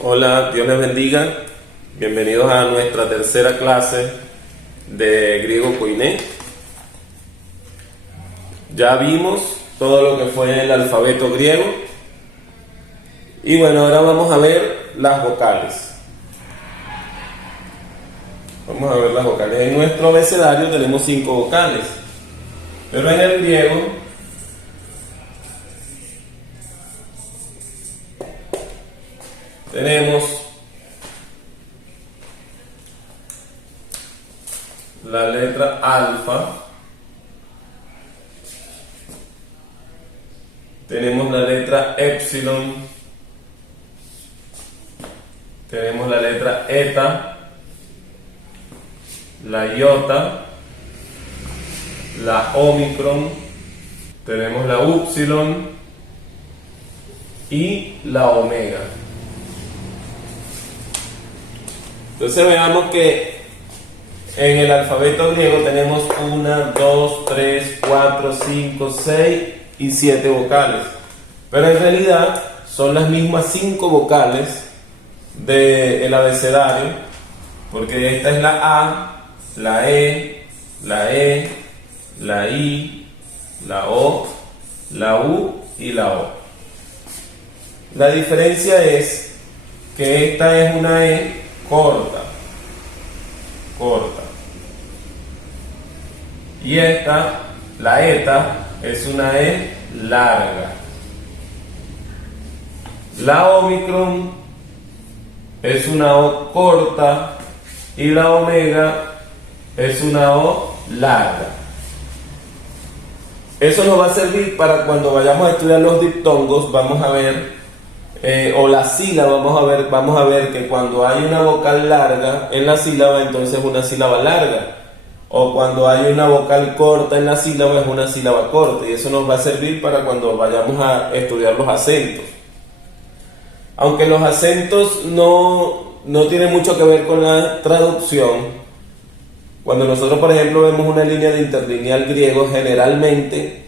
Hola, Dios les bendiga. Bienvenidos a nuestra tercera clase de griego koiné. Ya vimos todo lo que fue el alfabeto griego. Y bueno, ahora vamos a ver las vocales. Vamos a ver las vocales. En nuestro abecedario tenemos 5 vocales. Pero en el griego tenemos la letra alfa, tenemos la letra epsilon, tenemos la letra eta, la iota, la omicron, tenemos la upsilon y la omega. Entonces veamos que en el alfabeto griego tenemos 1, 2, 3, 4, 5, 6 y 7 vocales. Pero en realidad son las mismas 5 vocales del abecedario, porque esta es la A, la E, la E, la I, la O, la U y la O. La diferencia es que esta es una E corta. Y esta, la eta, es una E larga. La omicron es una O corta y la omega es una O larga. Eso nos va a servir para cuando vayamos a estudiar los diptongos. Vamos a ver, o la sílaba, vamos a ver que cuando hay una vocal larga en la sílaba, entonces es una sílaba larga. O cuando hay una vocal corta en la sílaba, es una sílaba corta. Y eso nos va a servir para cuando vayamos a estudiar los acentos. Aunque los acentos no tienen mucho que ver con la traducción. Cuando nosotros, por ejemplo, vemos una línea de interlineal griego, generalmente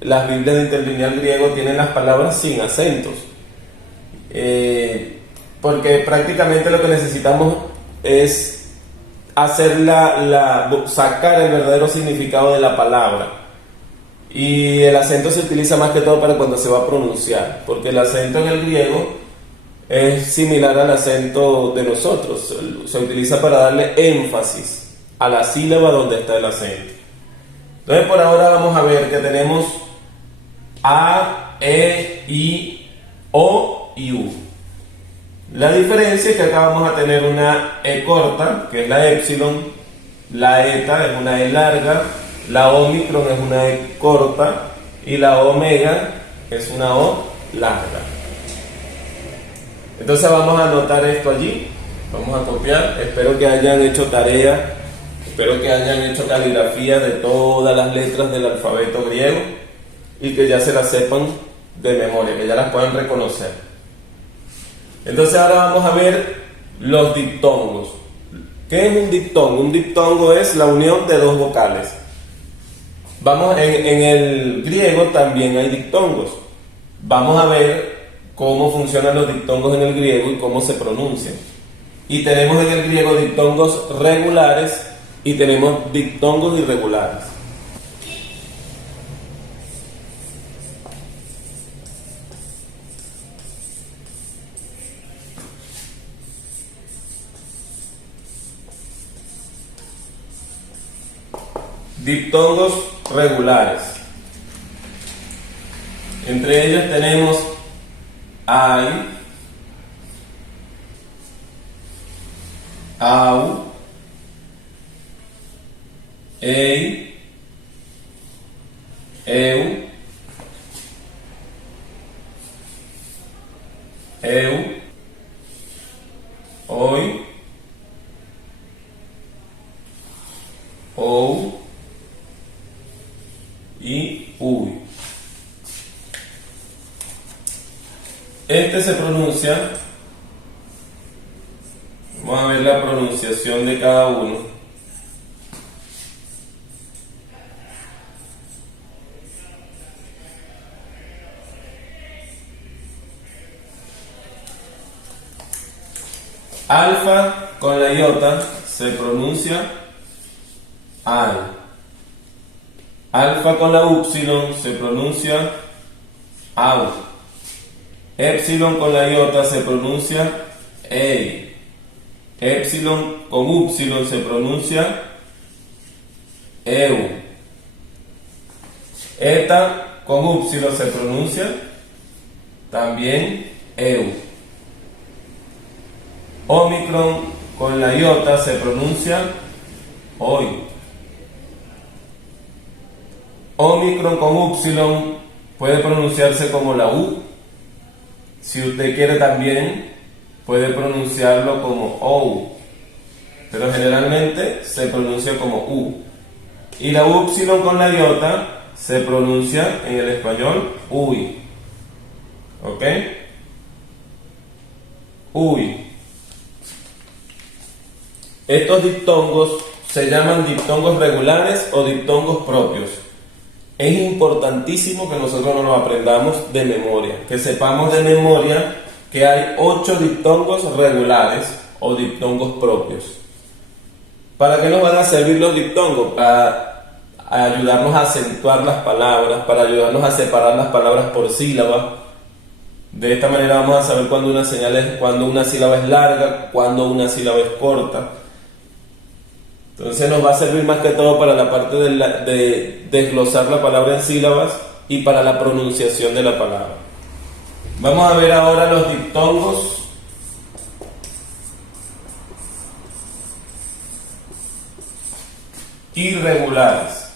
las Biblias de interlineal griego tienen las palabras sin acentos. Porque prácticamente lo que necesitamos es hacer sacar el verdadero significado de la palabra. Y el acento se utiliza más que todo para cuando se va a pronunciar, porque el acento en el griego es similar al acento de nosotros. Se utiliza para darle énfasis a la sílaba donde está el acento. Entonces por ahora vamos a ver que tenemos A, E, I, O y U. La diferencia es que acá vamos a tener una E corta, que es la epsilon, la eta es una E larga, la omicron es una E corta y la omega es una O larga. Entonces vamos a anotar esto allí, vamos a copiar. Espero que hayan hecho tarea, espero que hayan hecho caligrafía de todas las letras del alfabeto griego y que ya se las sepan de memoria, que ya las puedan reconocer. Entonces ahora vamos a ver los diptongos. ¿Qué es un diptongo? Un diptongo es la unión de dos vocales. En el griego también hay diptongos. Vamos a ver cómo funcionan los diptongos en el griego y cómo se pronuncian. Y tenemos en el griego diptongos regulares y tenemos diptongos irregulares. Diptongos regulares. Entre ellos tenemos ai, au, ei, eu, oi, ou y ui. Este se pronuncia, vamos a ver la pronunciación de cada uno. Alfa con la iota se pronuncia al. Alfa con la upsilon se pronuncia au. Epsilon con la iota se pronuncia ei. Epsilon con upsilon se pronuncia eu. Eta con upsilon se pronuncia también eu. Omicron con la iota se pronuncia oi. Omicron con upsilon puede pronunciarse como la U. Si usted quiere también puede pronunciarlo como OU, pero generalmente se pronuncia como U. Y la upsilon con la iota se pronuncia en el español UI. ¿Ok? UI. Estos diptongos se llaman diptongos regulares o diptongos propios. Es importantísimo que nosotros nos lo aprendamos de memoria, que sepamos de memoria que hay 8 diptongos regulares o diptongos propios. ¿Para qué nos van a servir los diptongos? Para ayudarnos a acentuar las palabras, para ayudarnos a separar las palabras por sílaba. De esta manera vamos a saber cuando una sílaba es larga, cuando una sílaba es corta. Entonces nos va a servir más que todo para la parte de desglosar la palabra en sílabas y para la pronunciación de la palabra. Vamos a ver ahora los diptongos irregulares.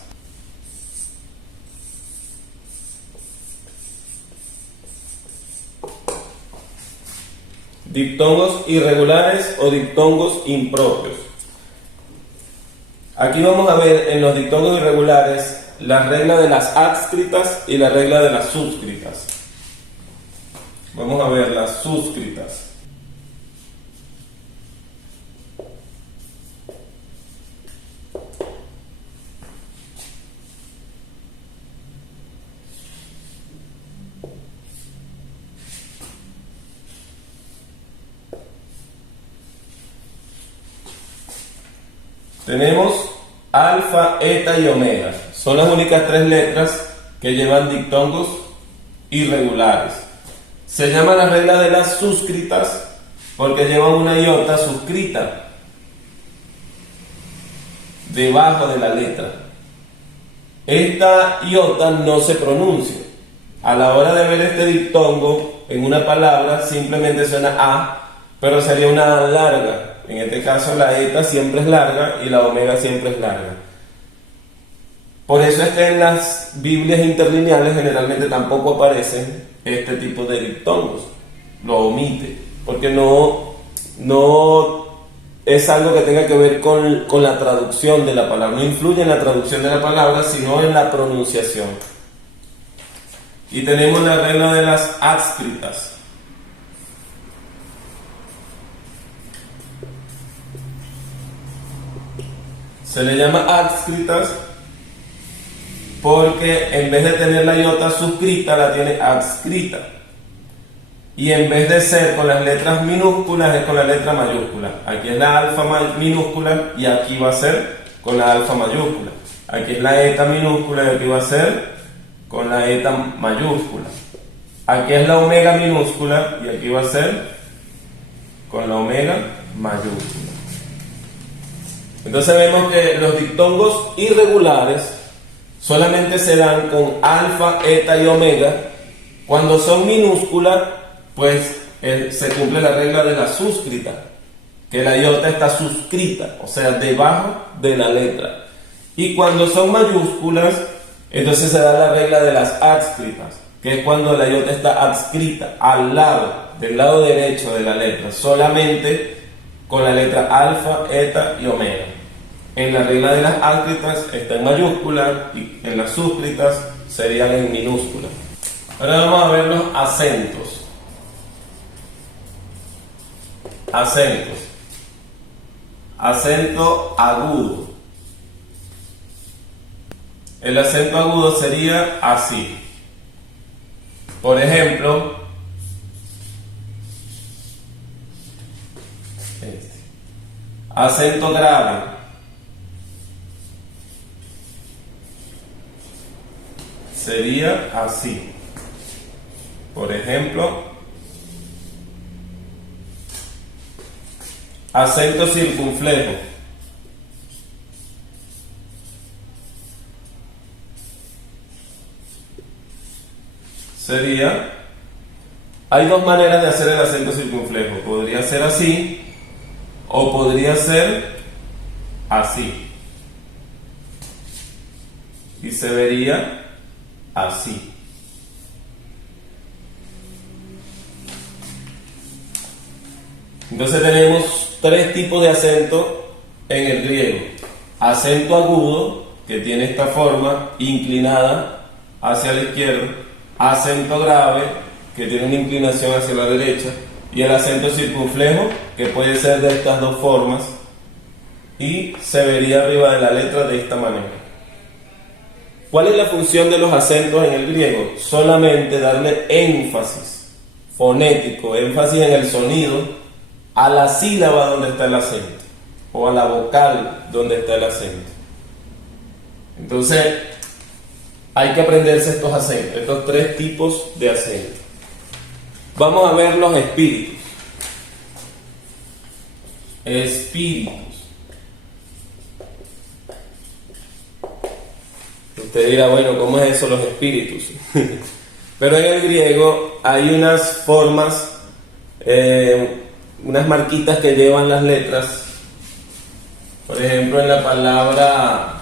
Diptongos irregulares o diptongos impropios. Aquí vamos a ver en los diptongos irregulares la regla de las adscritas y la regla de las suscritas. Vamos a ver las suscritas. Tenemos alfa, eta y omega. Son las únicas 3 letras que llevan diptongos irregulares. Se llama la regla de las suscritas porque llevan una iota suscrita debajo de la letra. Esta iota no se pronuncia. A la hora de ver este diptongo en una palabra simplemente suena A, pero sería una A larga. En este caso la eta siempre es larga y la omega siempre es larga. Por eso es que en las Biblias interlineales generalmente tampoco aparecen este tipo de diptongos. Lo omite, porque no es algo que tenga que ver con la traducción de la palabra. No influye en la traducción de la palabra, sino en la pronunciación. Y tenemos la regla de las adscritas. Se le llama adscritas porque en vez de tener la iota suscrita la tiene adscrita, y en vez de ser con las letras minúsculas es con la letra mayúscula. Aquí es la alfa minúscula y aquí va a ser con la alfa mayúscula. Aquí es la eta minúscula y aquí va a ser con la eta mayúscula. Aquí es la omega minúscula y aquí va a ser con la omega mayúscula. Entonces vemos que los diptongos irregulares solamente se dan con alfa, eta y omega. Cuando son minúsculas, pues se cumple la regla de la suscrita, que la iota está suscrita, o sea, debajo de la letra. Y cuando son mayúsculas, entonces se da la regla de las adscritas, que es cuando la iota está adscrita al lado, del lado derecho de la letra, solamente con la letra alfa, eta y omega. En la regla de las adscritas está en mayúscula y en las suscritas serían en minúscula. Ahora vamos a ver los acentos. Acentos. Acento agudo. El acento agudo sería así. Por ejemplo, acento grave, sería así. Por ejemplo, acento circunflejo sería, hay dos maneras de hacer el acento circunflejo, podría ser así o podría ser así, y se vería así. Entonces tenemos tres tipos de acento en el griego. Acento agudo, que tiene esta forma inclinada hacia la izquierda. Acento grave, que tiene una inclinación hacia la derecha. Y el acento circunflejo, que puede ser de estas dos formas. Y se vería arriba de la letra de esta manera. ¿Cuál es la función de los acentos en el griego? Solamente darle énfasis fonético, énfasis en el sonido, a la sílaba donde está el acento, o a la vocal donde está el acento. Entonces, hay que aprenderse estos acentos, estos tres tipos de acentos. Vamos a ver los espíritus. Espíritus. Usted dirá, bueno, ¿cómo es eso, los espíritus? Pero en el griego hay unas formas, unas marquitas que llevan las letras. Por ejemplo, en la palabra,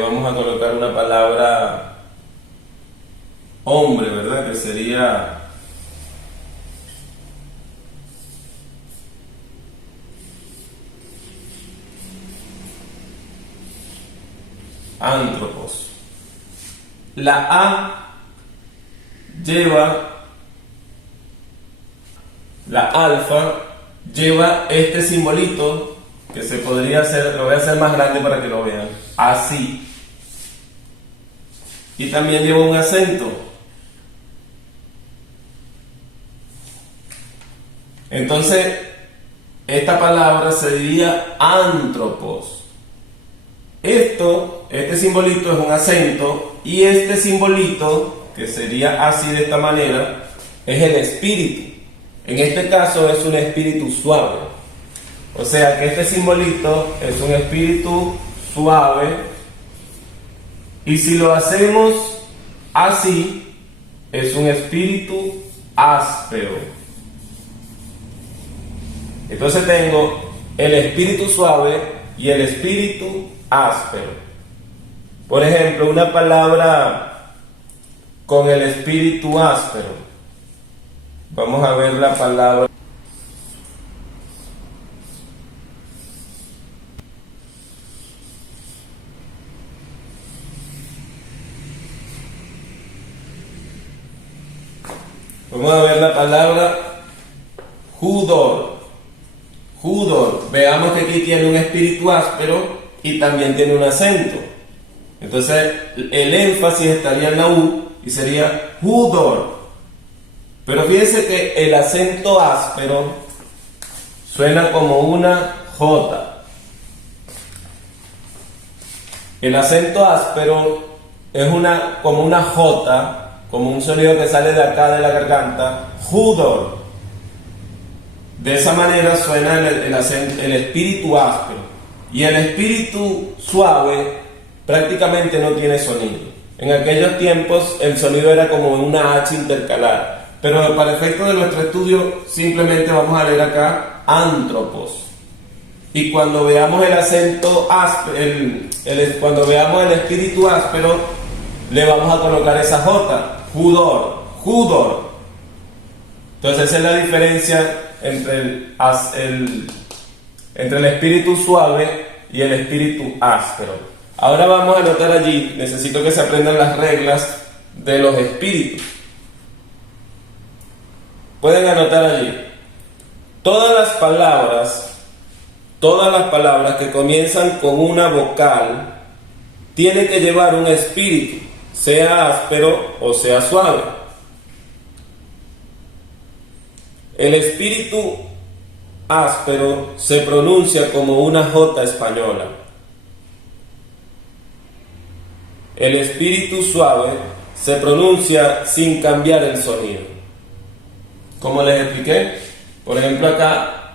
vamos a colocar una palabra hombre, ¿verdad? Que sería antropos. La A lleva, la alfa lleva este simbolito que se podría hacer, lo voy a hacer más grande para que lo vean, así. Y también lleva un acento. Entonces, esta palabra sería antropos. Este simbolito es un acento y este simbolito, que sería así de esta manera, es el espíritu. En este caso es un espíritu suave. O sea que este simbolito es un espíritu suave. Y si lo hacemos así, es un espíritu áspero. Entonces tengo el espíritu suave y el espíritu áspero. Por ejemplo, una palabra con el espíritu áspero. Vamos a ver la palabra. Vamos a ver la palabra judor. Judor. Veamos que aquí tiene un espíritu áspero y también tiene un acento. Entonces el énfasis estaría en la U y sería judor. Pero fíjense que el acento áspero suena como una J. El acento áspero es como una J, como un sonido que sale de acá de la garganta, judor. De esa manera suena el espíritu áspero. Y el espíritu suave prácticamente no tiene sonido. En aquellos tiempos el sonido era como una H intercalada. Pero para efecto de nuestro estudio simplemente vamos a leer acá antropos. Y cuando veamos el acento áspero, cuando veamos el espíritu áspero, le vamos a colocar esa J, judor, judor. Entonces esa es la diferencia entre el espíritu suave y el espíritu áspero. Ahora vamos a anotar allí, necesito que se aprendan las reglas de los espíritus. Pueden anotar allí. Todas las palabras que comienzan con una vocal tienen que llevar un espíritu, sea áspero o sea suave. El espíritu áspero se pronuncia como una J española. El espíritu suave se pronuncia sin cambiar el sonido. Como les expliqué, por ejemplo acá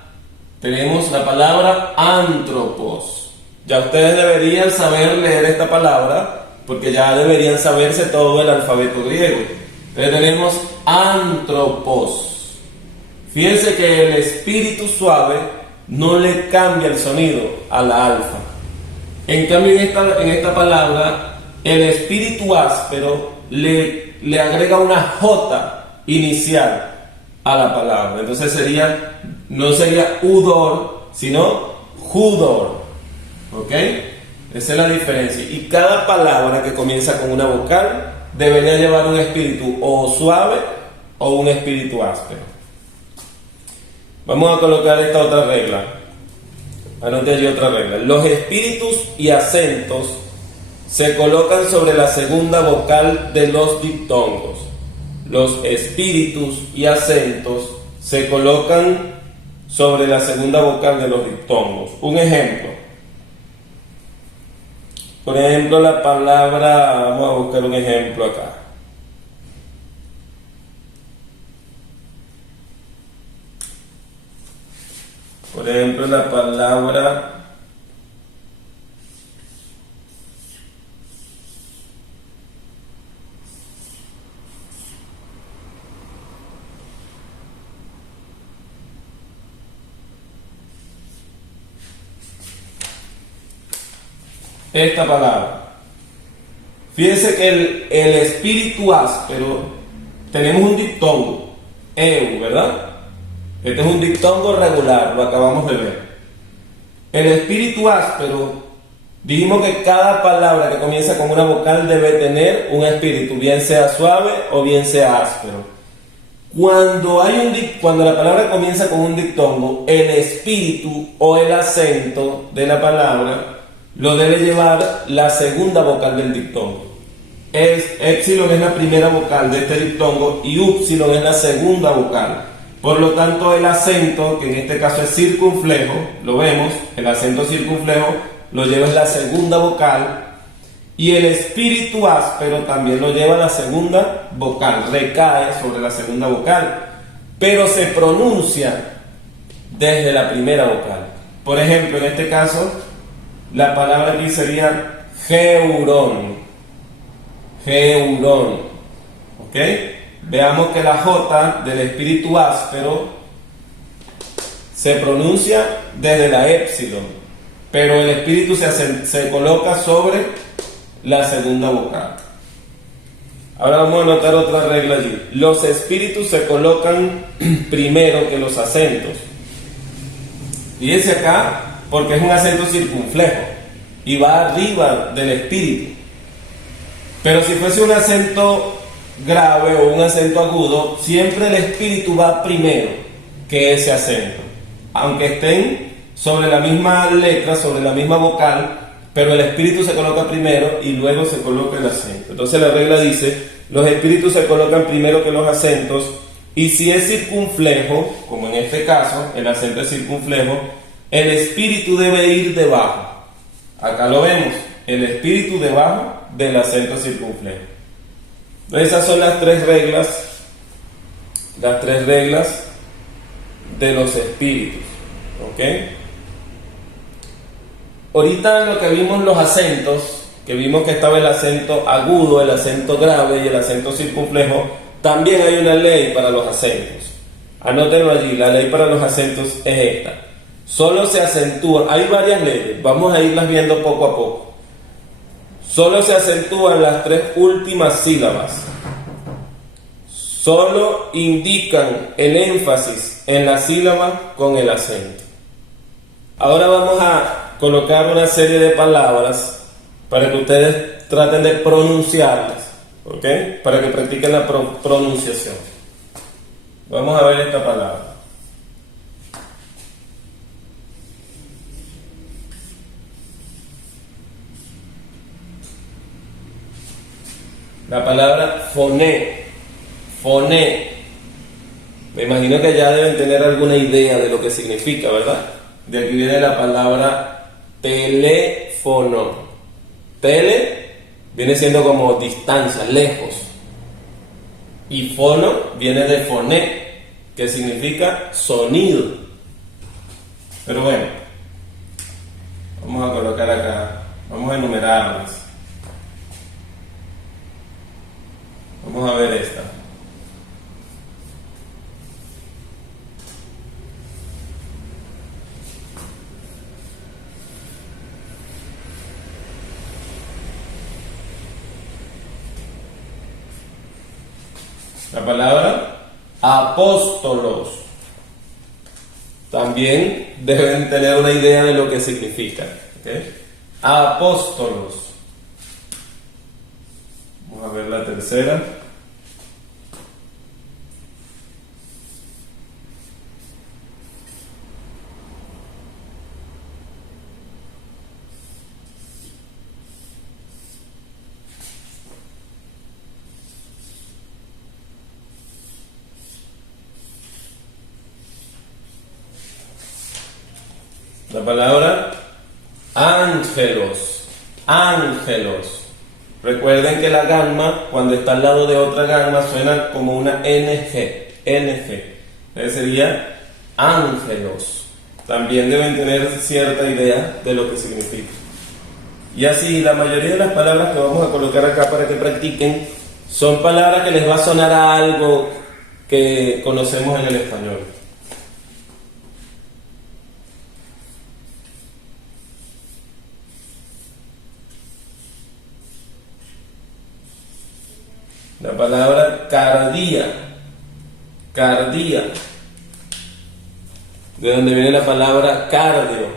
tenemos la palabra antropos. Ya ustedes deberían saber leer esta palabra porque ya deberían saberse todo el alfabeto griego. Entonces tenemos antropos. Fíjense que el espíritu suave no le cambia el sonido a la alfa. En cambio en esta palabra el espíritu áspero le agrega una J inicial a la palabra. Entonces no sería udor, sino judor. ¿Ok? Esa es la diferencia. Y cada palabra que comienza con una vocal debería llevar un espíritu o suave o un espíritu áspero. Vamos a colocar esta otra regla. Anote allí otra regla. Los espíritus y acentos se colocan sobre la segunda vocal de los diptongos. Los espíritus y acentos se colocan sobre la segunda vocal de los diptongos. Un ejemplo. Por ejemplo, la palabra, vamos a buscar un ejemplo acá. Por ejemplo, la palabra esta palabra. Fíjense que el espíritu áspero, tenemos un diptongo, eu, ¿verdad? Este es un diptongo regular, lo acabamos de ver. El espíritu áspero, dijimos que cada palabra que comienza con una vocal debe tener un espíritu, bien sea suave o bien sea áspero. Cuando la palabra comienza con un diptongo, el espíritu o el acento de la palabra lo debe llevar la segunda vocal del diptongo. Épsilon es la primera vocal de este diptongo y upsilon es la segunda vocal. Por lo tanto, el acento, que en este caso es circunflejo, lo vemos, el acento circunflejo lo lleva en la segunda vocal, y el espíritu áspero también lo lleva la segunda vocal, recae sobre la segunda vocal, pero se pronuncia desde la primera vocal. Por ejemplo, en este caso, la palabra aquí sería geurón. Geurón. ¿Ok? Veamos que la J del espíritu áspero se pronuncia desde la épsilon, pero el espíritu se coloca sobre la segunda vocal. Ahora vamos a anotar otra regla allí. Los espíritus se colocan primero que los acentos. Fíjense acá, porque es un acento circunflejo y va arriba del espíritu. Pero si fuese un acento grave o un acento agudo, siempre el espíritu va primero que ese acento, aunque estén sobre la misma letra, sobre la misma vocal, pero el espíritu se coloca primero y luego se coloca el acento. Entonces la regla dice, los espíritus se colocan primero que los acentos, y si es circunflejo, como en este caso, el acento es circunflejo, el espíritu debe ir debajo. Acá lo vemos, el espíritu debajo del acento circunflejo. Esas son las tres reglas de los espíritus. ¿Ok? Ahorita lo que vimos los acentos, que vimos que estaba el acento agudo, el acento grave y el acento circunflejo, también hay una ley para los acentos. Anótenlo allí, la ley para los acentos es esta. Solo se acentúan, hay varias leyes, vamos a irlas viendo poco a poco. Solo se acentúan las tres últimas sílabas. Solo indican el énfasis en la sílaba con el acento. Ahora vamos a colocar una serie de palabras para que ustedes traten de pronunciarlas, ¿ok? Para que practiquen la pronunciación. Vamos a ver esta palabra. La palabra foné. Foné. Me imagino que ya deben tener alguna idea de lo que significa, ¿verdad? De aquí viene la palabra teléfono. Tele viene siendo como distancia, lejos. Y fono viene de foné, que significa sonido. Pero bueno, vamos a colocar acá, vamos a enumerarlas. Vamos a ver esta. La palabra apóstolos. También deben tener una idea de lo que significa. ¿Okay? Apóstolos. Vamos a ver la tercera. La palabra ángelos. Ángelos. Recuerden que la gamma, cuando está al lado de otra gamma, suena como una NG. NG. Entonces sería ángelos. También deben tener cierta idea de lo que significa. Y así, la mayoría de las palabras que vamos a colocar acá para que practiquen son palabras que les va a sonar a algo que conocemos en el español. La palabra cardía. Cardía. De donde viene la palabra cardio.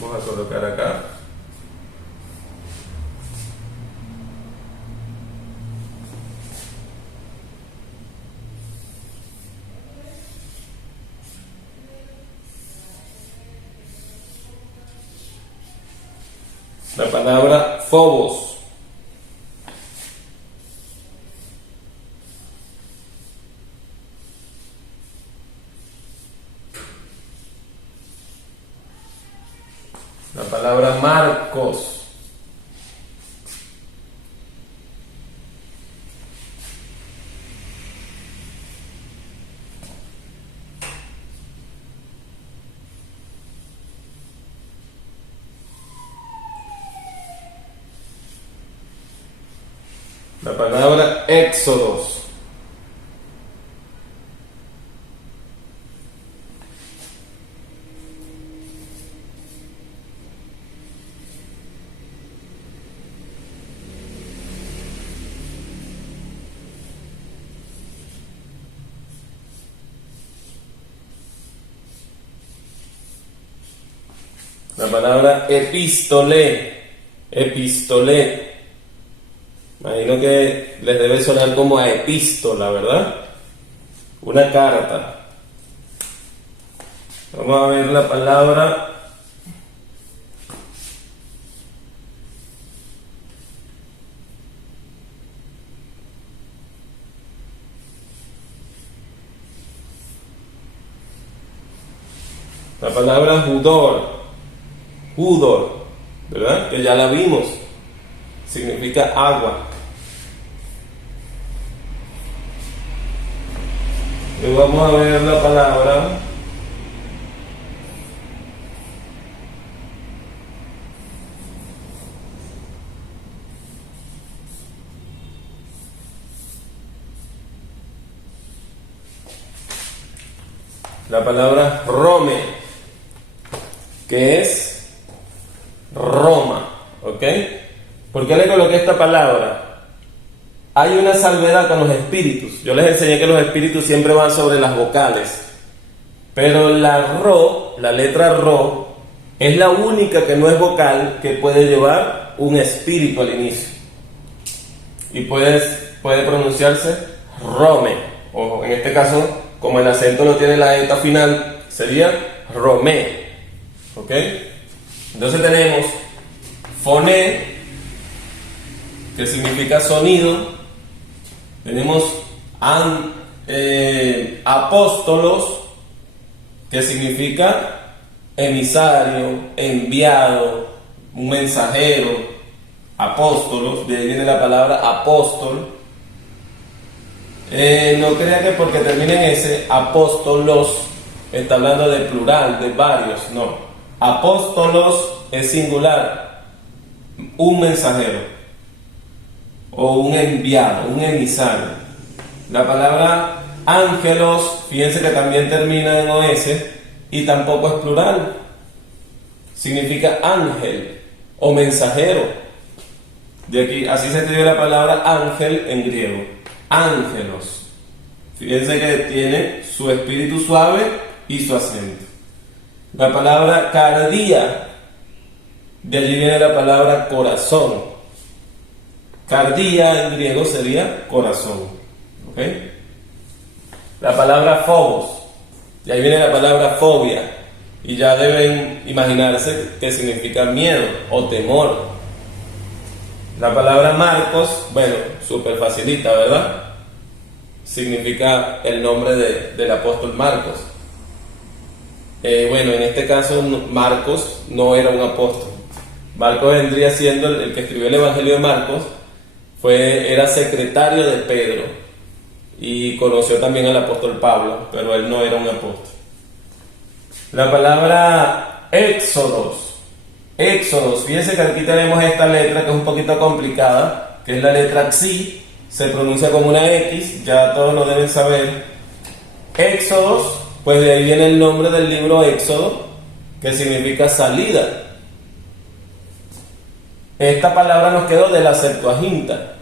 Vamos a colocar acá. La palabra phobos. La palabra Marcos. La palabra éxodos. La palabra epístole. Epístole. Imagino que les debe sonar como a epístola, ¿verdad? Una carta. Vamos a ver la palabra judor. Judor, ¿verdad? Que ya la vimos. Significa agua. Y vamos a ver la palabra Rome, que es Roma, ¿ok? ¿Por qué le coloqué esta palabra? Hay una salvedad con los espíritus. Yo les enseñé que los espíritus siempre van sobre las vocales, pero la ro, la letra ro, es la única que no es vocal que puede llevar un espíritu al inicio. Y puede pronunciarse Rome, o en este caso, como el acento no tiene la eta final, sería Romé. ¿Ok? Entonces tenemos foné, que significa sonido, Tenemos apóstolos, que significa emisario, enviado, un mensajero, apóstolos, de ahí viene la palabra apóstol. No crea que porque termine en ese, apóstolos, está hablando de plural, de varios, no. Apóstolos es singular, un mensajero o un enviado, un emisario. La palabra ángelos, fíjense que también termina en OS y tampoco es plural. Significa ángel o mensajero. De aquí, así se escribe la palabra ángel en griego. Ángelos. Fíjense que tiene su espíritu suave y su acento. La palabra cardía, de allí viene la palabra corazón. Cardía en griego sería corazón. ¿Ok? La palabra phobos, de ahí viene la palabra fobia. Y ya deben imaginarse que significa miedo o temor. La palabra Marcos, bueno, súper facilita, ¿verdad? Significa el nombre del apóstol Marcos. Bueno, en este caso Marcos no era un apóstol. Marcos vendría siendo el que escribió el Evangelio de Marcos, era secretario de Pedro y conoció también al apóstol Pablo, pero él no era un apóstol. La palabra éxodos, fíjense que aquí tenemos esta letra que es un poquito complicada, que es la letra Xi, se pronuncia como una X, ya todos lo deben saber. Éxodos, pues de ahí viene el nombre del libro Éxodo, que significa salida. Esta palabra nos quedó de la Septuaginta,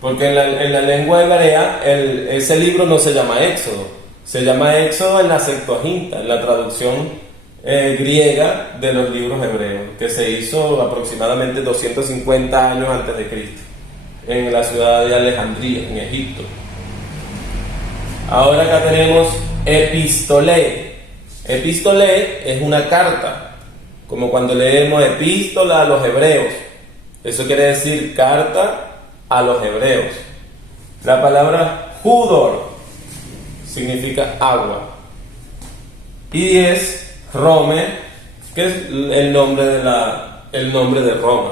porque en la lengua hebrea ese libro no se llama Éxodo. Se llama Éxodo en la Septuaginta, en la traducción griega de los libros hebreos, que se hizo aproximadamente 250 años antes de Cristo, en la ciudad de Alejandría, en Egipto. Ahora acá tenemos epistolé. Epistolé es una carta, como cuando leemos epístola a los hebreos. Eso quiere decir carta a los hebreos. La palabra judor significa agua. Y es Rome, que es el nombre de Roma.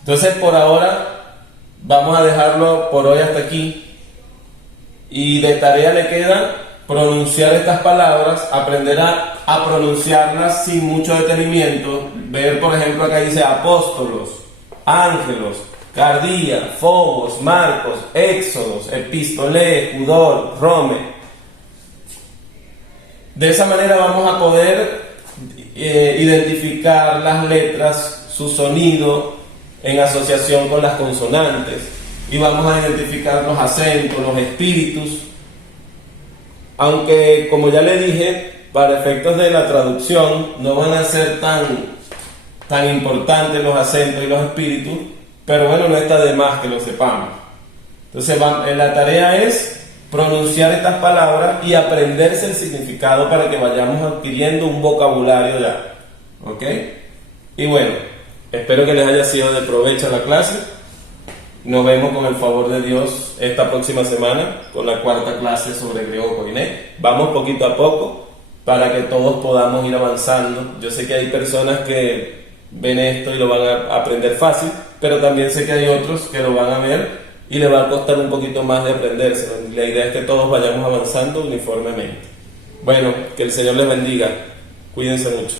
Entonces, por ahora vamos a dejarlo por hoy hasta aquí. Y de tarea le queda pronunciar estas palabras, aprender a pronunciarlas sin mucho detenimiento. Ver, por ejemplo, acá dice apóstolos, ángelos, cardía, phobos, marcos, éxodos, epistolé, judor, rome. De esa manera vamos a poder identificar las letras, su sonido en asociación con las consonantes, y vamos a identificar los acentos, los espíritus. Aunque, como ya le dije, para efectos de la traducción no van a ser tan importantes los acentos y los espíritus, pero bueno, no está de más que lo sepamos. Entonces la tarea es pronunciar estas palabras y aprenderse el significado para que vayamos adquiriendo un vocabulario ya. ¿Ok? Y bueno, espero que les haya sido de provecho la clase. Nos vemos con el favor de Dios esta próxima semana con la cuarta clase sobre griego koiné. Vamos poquito a poco para que todos podamos ir avanzando. Yo sé que hay personas que ven esto y lo van a aprender fácil, pero también sé que hay otros que lo van a ver y les va a costar un poquito más de aprenderse. La idea es que todos vayamos avanzando uniformemente. Bueno, que el Señor les bendiga. Cuídense mucho.